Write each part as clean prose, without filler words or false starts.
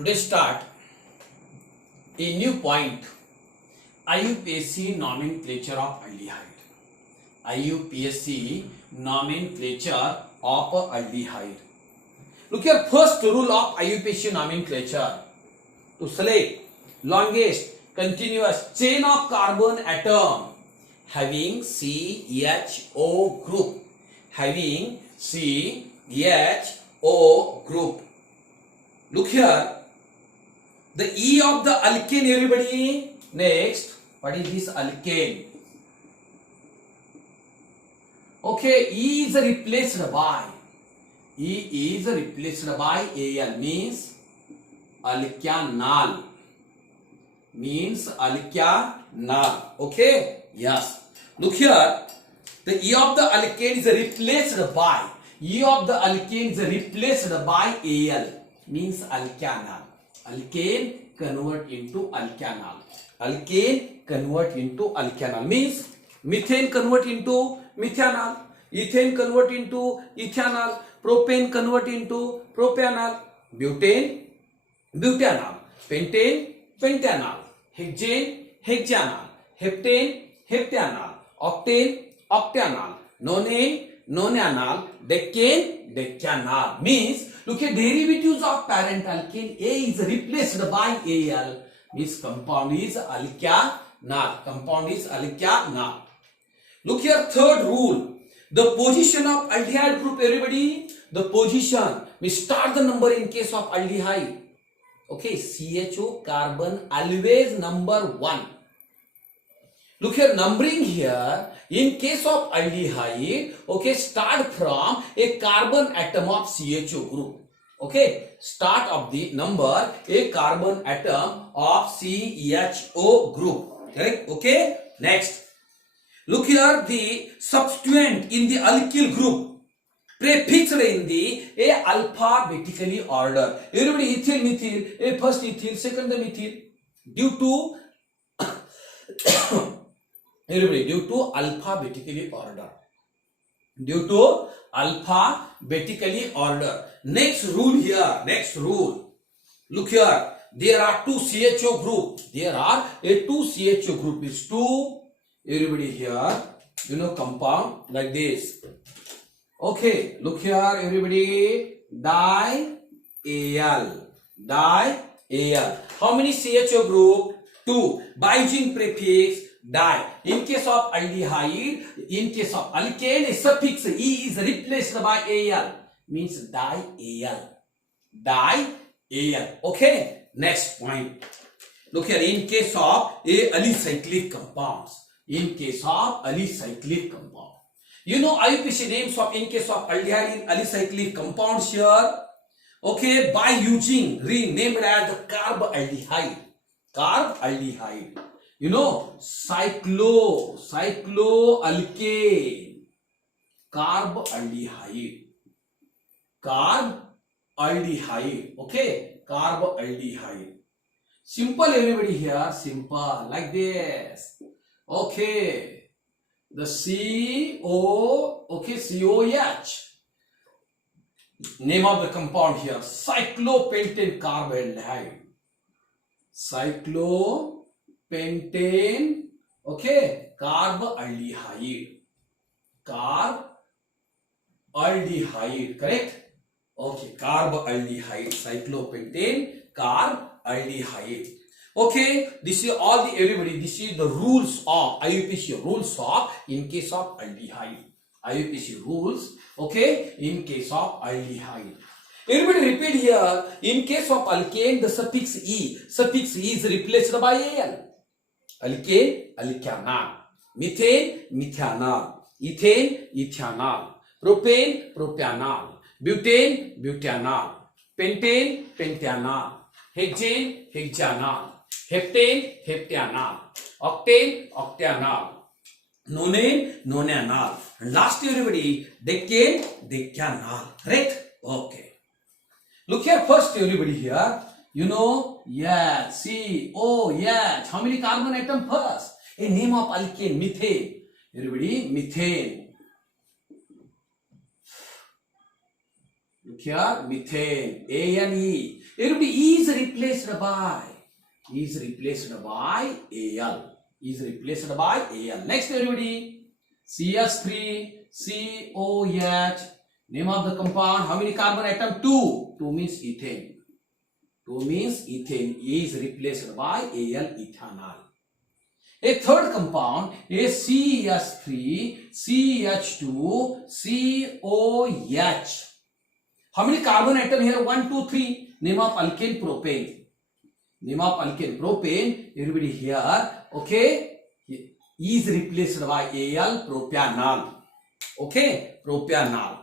Today start a new point, IUPAC nomenclature of aldehyde. IUPAC nomenclature of aldehyde. Look here, first rule of IUPAC nomenclature: to select longest continuous chain of carbon atom having CHO group. Having CHO group. Look here, the E of the alkane, everybody. Next, what is this alkane? Okay, E is replaced by Al, means alkanal. Okay, yes. Look here, the E of the alkane is replaced by Al, means alkanal. Alkane convert into alkanal. Means methane convert into methanol, ethane convert into ethanol, propane convert into propanol, butane butanol, pentane pentanol, hexane hexanol, heptane heptanol, octane octanol, nonane nonanol, decane decanol. Means look at derivatives of parent alkane. A is replaced by Al, means compound is alkanal. Look here, third rule, the position of aldehyde group, everybody. The position, we start the number in case of aldehyde. Okay, CHO carbon always number 1. Look here, numbering here in case of aldehyde. Okay, start from a carbon atom of CHO group. Okay, start of the number a carbon atom of CHO group. Correct? Okay, next. Look here, the substituent in the alkyl group prefixed in the a alphabetically order. Everybody, ethyl, methyl, a first ethyl, second the methyl, due to everybody, due to alphabetically order. Next rule here, look here, there are two CHO group. Is two. Everybody here, compound like this. Okay, look here, everybody, di-Al. How many CHO group? 2. Bi-gene prefix di. In case of aldehyde, in case of alkane, a suffix E is replaced by Al, means di-Al. Okay, next point. Look here, in case of alicyclic compounds. IUPAC names of in case of aldehyde in alicyclic compounds here. Okay, by using ring named as the carbaldehyde. Cycloalkane. Carbaldehyde. Okay, carbaldehyde. Simple, everybody here. Simple, like this. Okay. The COH. Name of the compound here, cyclopentane carbaldehyde. Okay, carbaldehyde, correct? Okay, carbaldehyde, cyclopentane carbaldehyde. Okay, this is all the everybody. This is the rules of IUPAC rules of in case of aldehyde. IUPAC rules. Okay, in case of aldehyde. Everybody repeat here. In case of alkane, the suffix E is replaced by Al. Alkane, alkanal. Methane, methanol. Ethane, ethanol. Propane, propanol. Butane, butanol. Pentane, pentanol. Hexane, hexanol. Heptane, heptanol. Octane, octanol. Nonane, nonanol. And last, everybody, decane, decanol. Right? Okay. Look here, first, everybody here. COH. How many carbon atom first? A name of alkane, methane. Everybody, methane. Look here, methane, ANE. Everybody is replaced by Al. Is replaced by Al. Next, everybody, CH3COH. Name of the compound. How many carbon atom? 2. 2 means ethane. 2 means ethane is replaced by Al, ethanol. A third compound is CH3CH2COH. How many carbon atom here? 1, 2, 3. Name of alkane, propane. Name of alkane, propane. Everybody here, okay, is replaced by Al, propanol. Okay, propanol.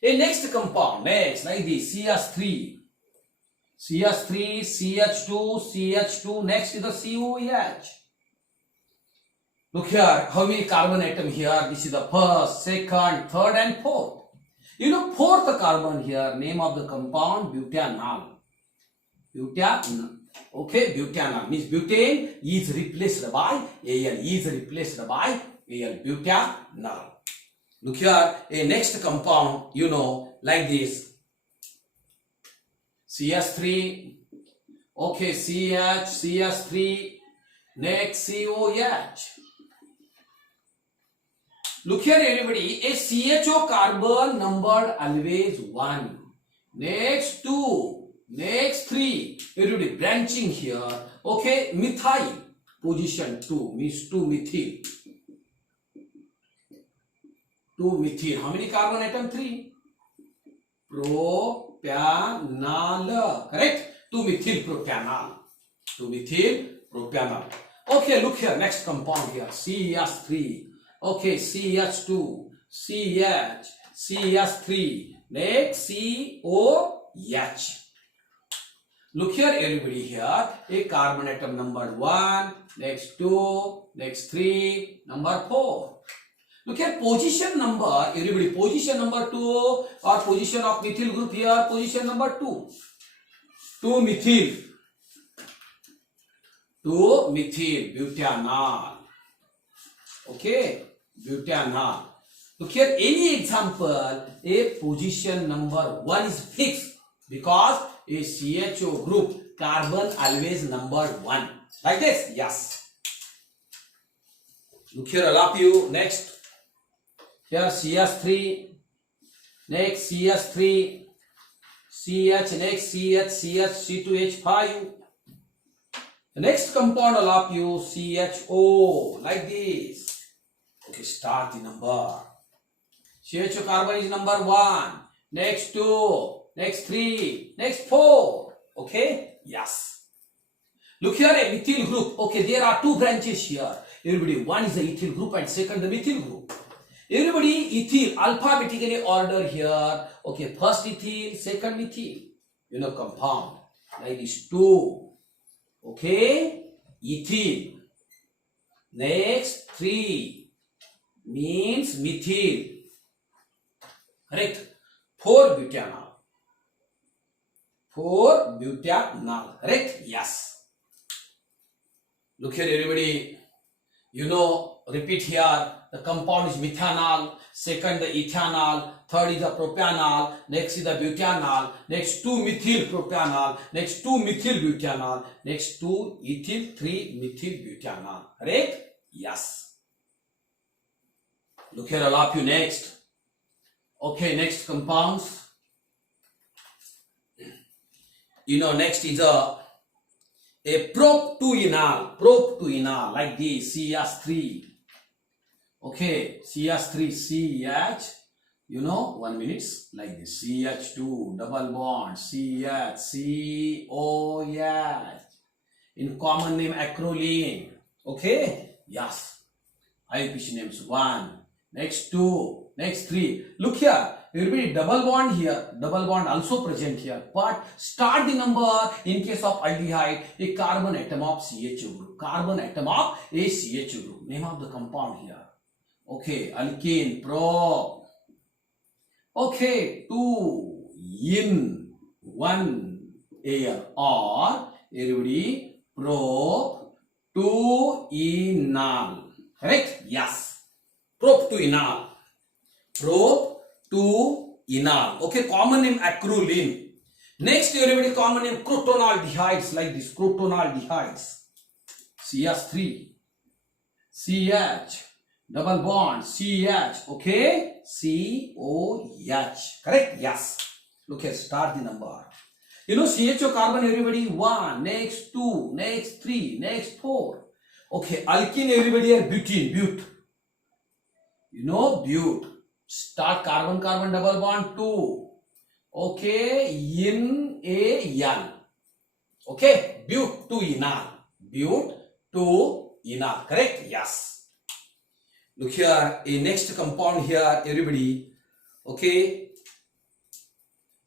A next compound, next, like this, CH3, CH2, next is the COH. Look here, how many carbon atom here? This is the first, second, third and fourth. You know, fourth carbon here, name of the compound, butanol. Butanol. Okay, butanol means butane is replaced by Al, butanol. Look here, a next compound, you know, like this. CH3, okay, CH3, next COH. Look here, everybody, a CHO carbon numbered always 1. Next 2, next 3, everybody branching here. Okay, methyl, position 2 means 2 methyl. 2 methyl. How many carbon atom? 3. Propanol. Correct? 2 methyl propanol. 2 methyl propanol. Okay, look here. Next compound here. CH3. Okay, CH2. CH3. Next COH. Look here, everybody here. A carbon atom number 1. Next 2. Next 3. Number 4. Look here, position number, everybody, position number 2 or position of methyl group here, position number 2. 2 methyl, butanol. Okay, butanol. Look here, any example, a position number 1 is fixed because a CHO group, carbon always number 1. Like this, yes. Look here, I'll help you. Next. Here CH3, next CH3, CH, next CH, C2H5. The next compound I'll help you, CHO, like this. Okay, start the number. CHO carbon is number 1, next 2, next 3, next 4. Okay, yes. Look here, a methyl group. Okay, there are 2 branches here. Everybody, one is the ethyl group and second the methyl group. Everybody, ethyl, alphabetically order here. Okay, first ethyl, second methyl. You know, compound. Like this, 2. Okay, ethyl. Next, 3. Means methyl. Correct? 4 butanol. 4 butanol. Correct? Yes. Look here, everybody. You know, repeat here. The compound is methanol, second the ethanol, third is the propanol, next is the butanol, next 2 methyl propanol, next 2 methyl butanol, next 2 ethyl, 3 methyl butanol. Correct? Yes. Look here, I'll help you next. Okay, next compounds. You know, next is a propanol, like this, CH3. Okay, CH3, CH, you know, 1 minute, like this, CH2, double bond, CH, COH, in common name acrolein. Okay, yes, IUPAC names 1, next 2, next 3. Look here, everybody, double bond here, double bond also present here, but start the number in case of aldehyde, a carbon atom of CHO group, carbon atom of a CHO group, name of the compound here. Okay, alkane, prop. Okay, 2 in 1 air, or everybody, prop 2 enol. Correct? Yes. Prop 2 enol. Prop 2 enal. Okay, common name acrolein. Next, everybody, common name crotonaldehydes, like this, crotonaldehydes. CH3, CH, double bond, CH, okay, COH, correct? Yes. Look here, start the number. You know, CHO carbon, everybody, 1, next 2, next 3, next 4. Okay, alkene, everybody, are butene, but. You know, but. Start carbon, carbon, double bond, 2. Okay, in a L. Okay, but to enal. But to enal, correct? Yes. Look here, a next compound here, everybody. Okay,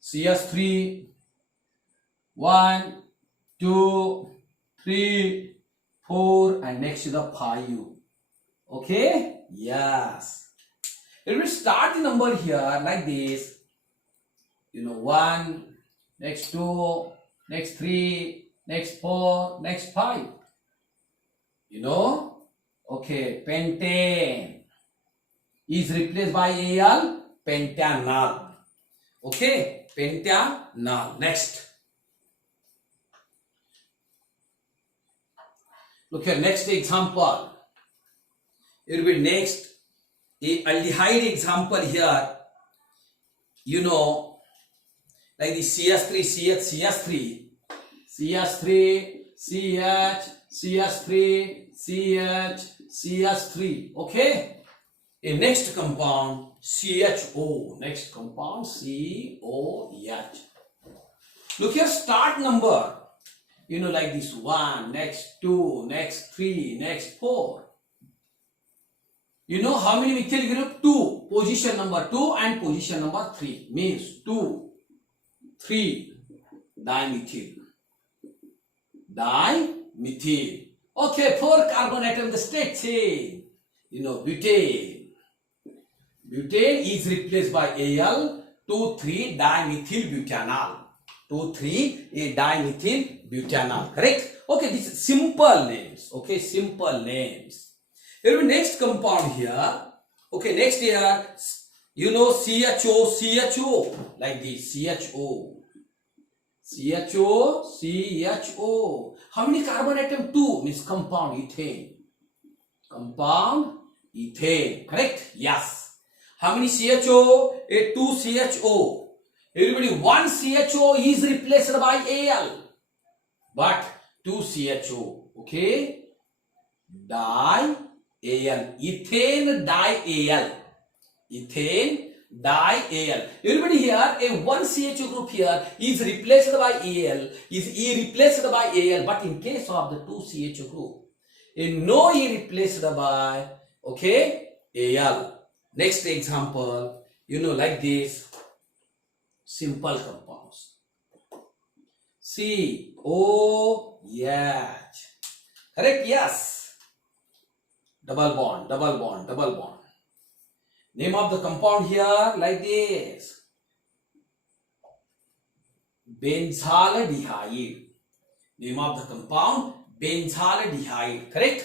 CH3, 1, 2, 3, 4, and next is the 5. Okay, yes. It will start the number here like this. You know, 1, next 2, next 3, next 4, next 5. You know, okay, pentane is replaced by Al, pentanal. Okay, pentanal. Next. Look here, next example. It will be next a aldehyde example here. You know, like the CH3, CH, CH3, CH3, CH, CH3, CH, CH3. Okay. A next compound CHO. Next compound COH. Look here, start number. You know, like this 1, next 2, next 3, next 4. You know how many methyl group? 2. Position number 2 and position number 3. Means 2, 3. Dimethyl. Dimethyl. Okay, 4 carbon atom, the state chain. You know, butane. Butane is replaced by Al, 2,3 dimethyl butanol. 2,3 a dimethyl butanol. Correct? Okay, these are simple names. Okay, simple names. Here will be next compound here. Okay, next here, you know, CHO, CHO, like this, CHO. CHO, CHO. How many carbon atom? 2 means compound ethane. Compound ethane. Correct? Yes. How many CHO? A 2 CHO. Everybody, 1 CHO is replaced by Al. But 2 CHO. Okay? Di-Al. Ethane di-Al. Ethane di-Al. Everybody here, a 1 CHO group here is replaced by Al, is replaced by Al, but in case of the 2 CHO group, a no E replaced by, okay, Al. Next example, you know, like this, simple compounds. COH. Correct? Yes. Double bond, double bond, double bond. Name of the compound here like this. Benzaldehyde. Name of the compound benzaldehyde. Correct?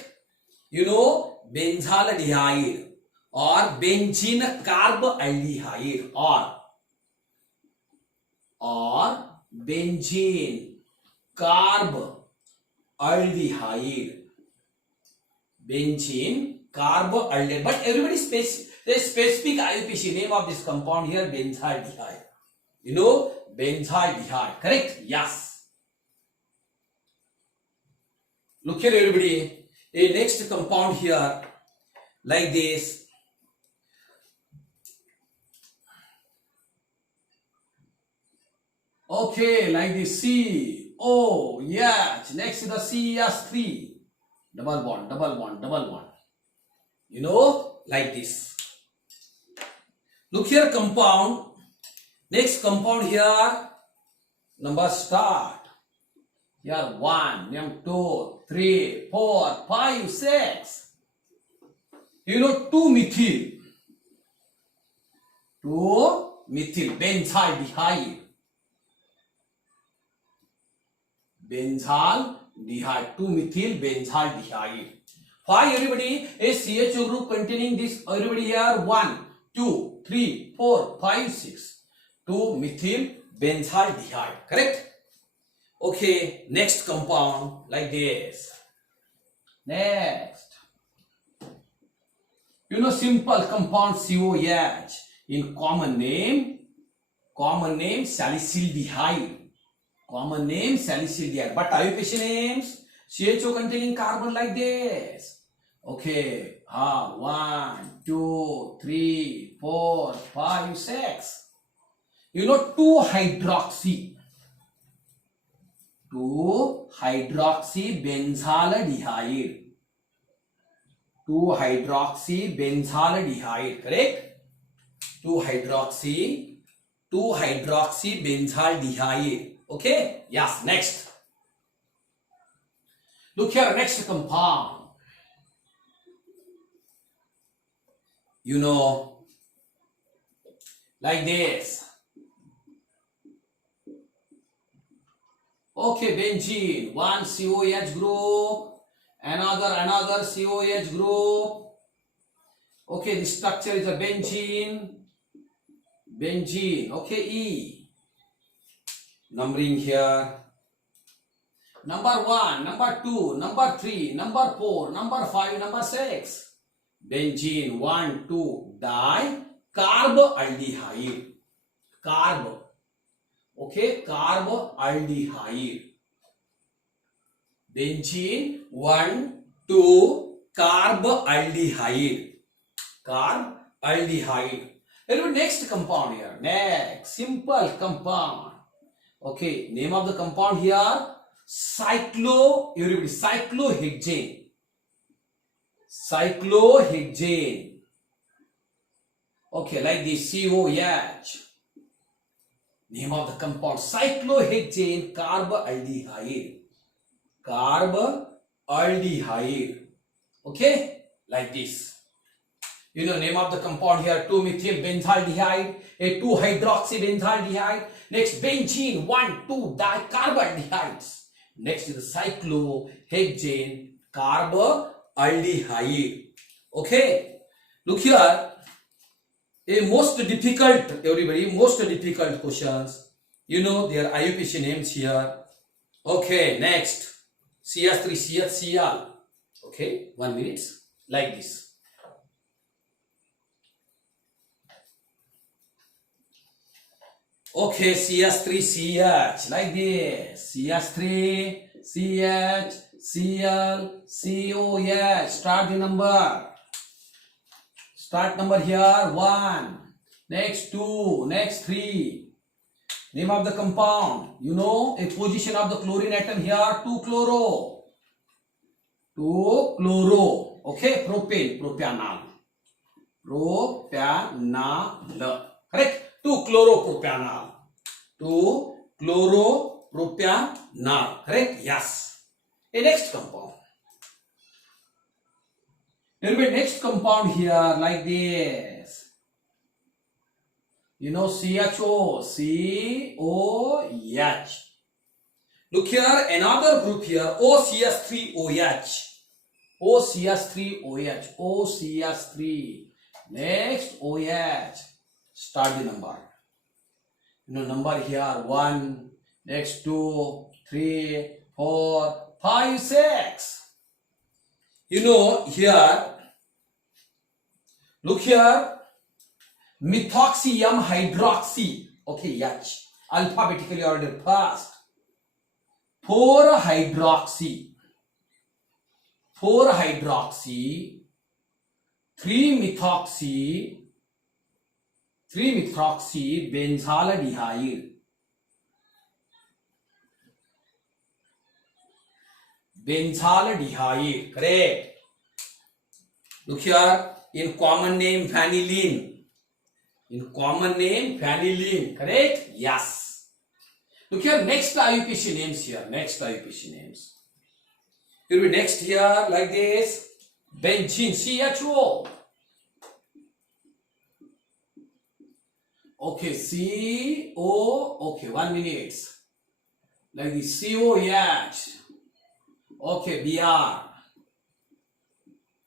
You know, benzaldehyde or benzene carbaldehyde or benzene carbaldehyde. Benzene carbaldehyde. But everybody specific IUPAC name of this compound here, benzaldehyde. You know, benzaldehyde. Correct? Yes. Look here, everybody. A next compound here, like this. Okay, like this. COH. Next is the CH3. Double bond, double bond, double bond. You know, like this. Look here, compound. Next compound here. Number start. Here 1, then 2, 3, 4, 5, 6. You know, 2-methyl. 2-methyl benzaldehyde. Benzaldehyde. 2-methyl benzaldehyde. Why, everybody? A CHO group containing this, everybody here 1, 2, 3, 4, 5, 6. 2-methyl benzaldehyde. Correct? Okay, next compound like this. Next, simple compound COH in common name salicyldehyde. Common name salicyldehyde, but IUPAC names CHO containing carbon like this. Okay, 1, 2, 3, 4, 5, 6. 2-hydroxybenzaldehyde. 2-hydroxybenzaldehyde, correct? 2-hydroxybenzaldehyde. Okay, yes. Next, look here, next compound. Like this. Okay, benzene, one COH group, another COH group. Okay, the structure is a benzene. Okay, E. Numbering here. Number 1, number 2, number 3, number 4, number 5, number 6. Benzene 1, 2 dicarbaldehyde. Carb. Okay, carbaldehyde. Benzene 1, 2 carbaldehyde. Carbaldehyde. Next compound here. Next, simple compound. Okay, name of the compound here, cyclohexane. Cyclohexane. Okay, like this, COH. Name of the compound, cyclohexane carbaldehyde. Carbaldehyde. Okay, like this. Name of the compound here, 2-methyl benzaldehyde, a 2-hydroxybenzaldehyde. Next, benzene 1, 2 dicarbaldehydes. Next is the cyclohexane carbaldehyde. Okay, look here, most difficult questions. Their IUPAC names here. Okay, next, CH3 CHCl. Okay, 1 minute, like this. Okay, CH3CH, like this. CH3, CH, Cl, COH. Start the number. Start number here, 1. Next 2, next 3. Name of the compound. A position of the chlorine atom here, 2-chloro. 2-chloro. Okay, propanol. Correct? 2-chloropropanol. 2-chloropropanol. Correct? Yes. A next compound. There will be next compound here like this. CHO, COH. Look here, another group here, OCH3OH. OCH3OH. OCH3. Next, OH. Start the number. Number here, 1, next 2, 3, 4, 5, 6. Here, look here, methoxyum hydroxy. Okay, H. Alphabetically ordered first. 4-hydroxy. 4-hydroxy. 3-methoxy benzaldehyde. Benzaldehyde, correct. Look here, in common name vanillin. Correct? Yes. Look here, next IUPAC names here. It will be next here like this. Benzene, CHO. Okay, CO. Okay, 1 minute. Like this, COH. Okay, Br.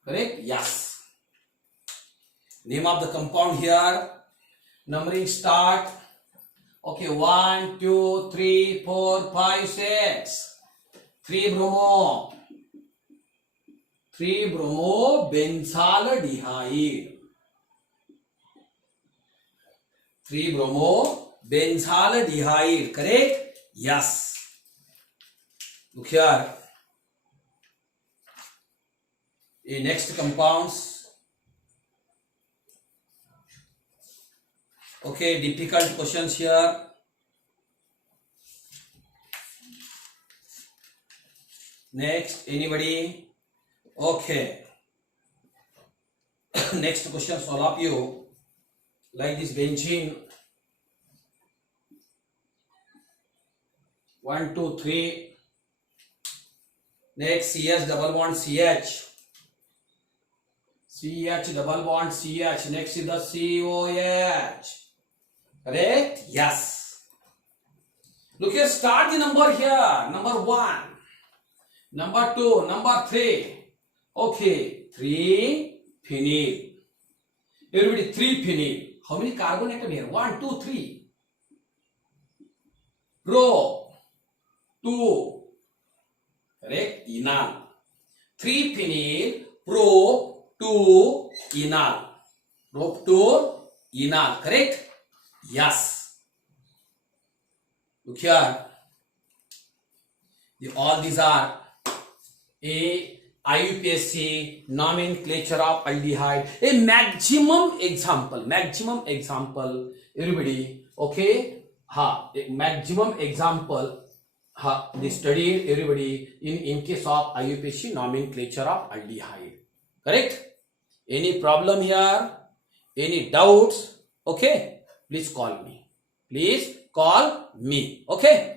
Correct? Yes. Name of the compound here. Numbering start. Okay, 1, 2, 3, 4, 5, 6. 3 bromo. 3 bromo benzaldehyde. 3 bromo benzaldehyde. Correct? Yes. Look here. The next compounds. Okay, difficult questions here. Next, anybody? Okay. Next questions, all of you. Like this benzene. 1, 2, 3. Next, CH double bond CH. CH double bond CH. Next is the COH. Correct? Yes. Look here, start the number here. Number 1. Number 2. Number 3. Okay. 3 phenyl. Everybody, 3 phenyl. How many carbon atom here? 1, 2, 3. Pro 2. Correct? Enal. 3 phenyl. Pro 2 enal. Pro 2 enal. Correct? Yes. Look here. All these are a IUPAC nomenclature of aldehyde. A maximum example. Everybody, okay? A maximum example. They studied everybody in case of IUPAC nomenclature of aldehyde. Correct? Any problem here? Any doubts? Okay? Please call me. Okay?